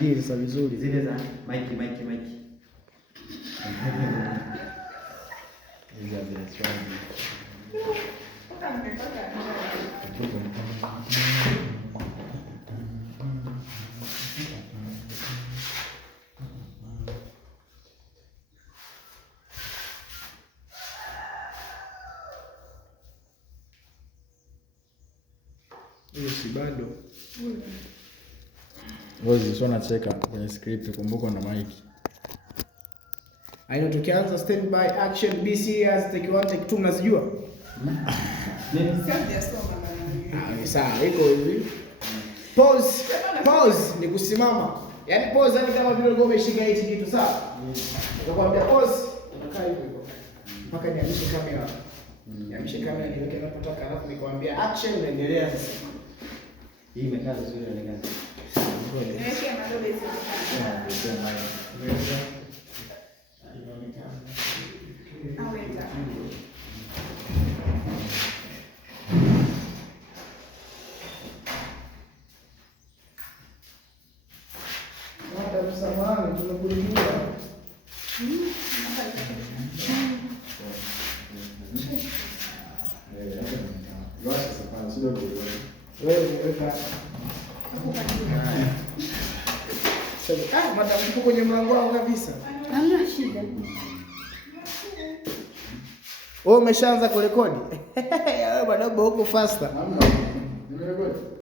Sasa vizuri zile za Mike. Hizo zile swali. Hiyo si bado. Wozi sio nacheka kwenye script, kumbuka na mic. Aina tukianza stand by action be serious take 1 take 2 mnazijua? Nini? Sawa, iko hivi. Pause ni kusimama. Yaani pause ni kama vile ulikuwa umeshika hichi kitu sawa? Utakwambia pause, unakaa hivyo. Mpaka niamishe kamera. Niamishe kamera niweke napotaka, alafu nikwambia action unaendelea sasa. Hii imekaa vizuri inaonekana. Niweke madogo hizo. Samahani, tunakurudia. Madam tuko kwenye mlango wao kabisa. Hamna shida. Wewe umeshaanza kurekodi? Wewe bado uko faster. Nimerekodi.